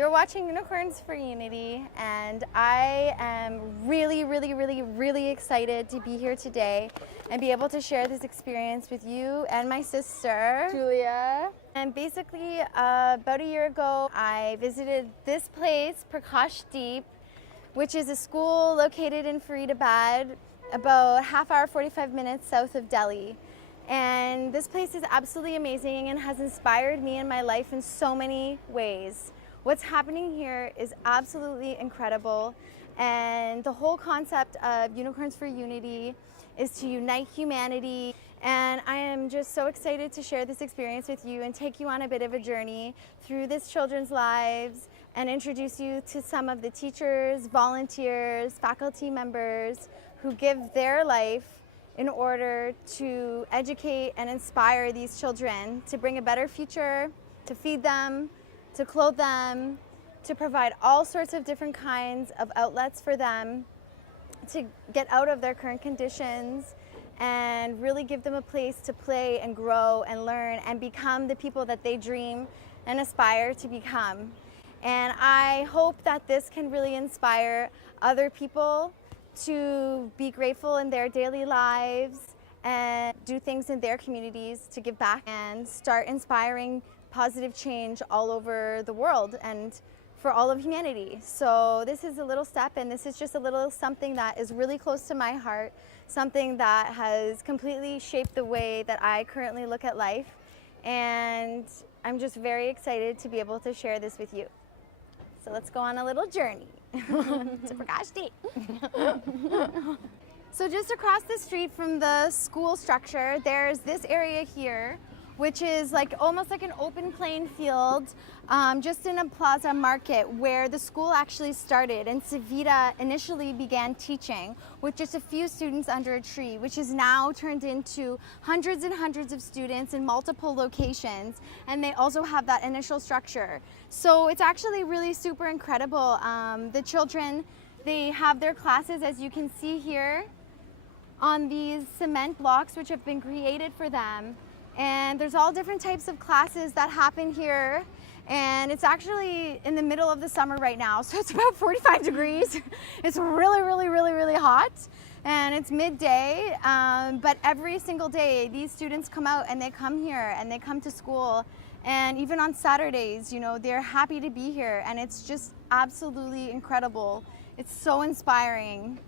You're watching Unicorns for Unity, and I am really excited to be here today and be able to share this experience with you and my sister, Julia. And basically, about a year ago, I visited this place, Prakashdeep, which is a school located in Faridabad, about half hour, 45 minutes south of Delhi. And this place is absolutely amazing and has inspired me in my life in so many ways. What's happening here is absolutely incredible, and the whole concept of Unicorns for Unity is to unite humanity. And I am just so excited to share this experience with you and take you on a bit of a journey through these children's lives and introduce you to some of the teachers, volunteers, faculty members who give their life in order to educate and inspire these children to bring a better future, to feed them, to clothe them, to provide all sorts of different kinds of outlets for them to get out of their current conditions and really give them a place to play and grow and learn and become the people that they dream and aspire to become. And I hope that this can really inspire other people to be grateful in their daily lives and do things in their communities to give back and start inspiring positive change all over the world and for all of humanity. So this is a little step, and this is just a little something that is really close to my heart, something that has completely shaped the way that I currently look at life. And I'm just very excited to be able to share this with you. So let's go on a little journey to Prakashdeep. So just across the street from the school structure, there's this area here, which is like almost like an open playing field, just in a plaza market where the school actually started. And Savita initially began teaching with just a few students under a tree, which is now turned into hundreds and hundreds of students in multiple locations. And they also have that initial structure. So it's actually really super incredible. The children, they have their classes, as you can see here, on these cement blocks which have been created for them. And there's all different types of classes that happen here. And it's actually in the middle of the summer right now, so it's about 45 degrees. It's really hot, and it's midday. But every single day, these students come out and they come here and they come to school. And even on Saturdays, you know, they're happy to be here, and it's just absolutely incredible. It's so inspiring.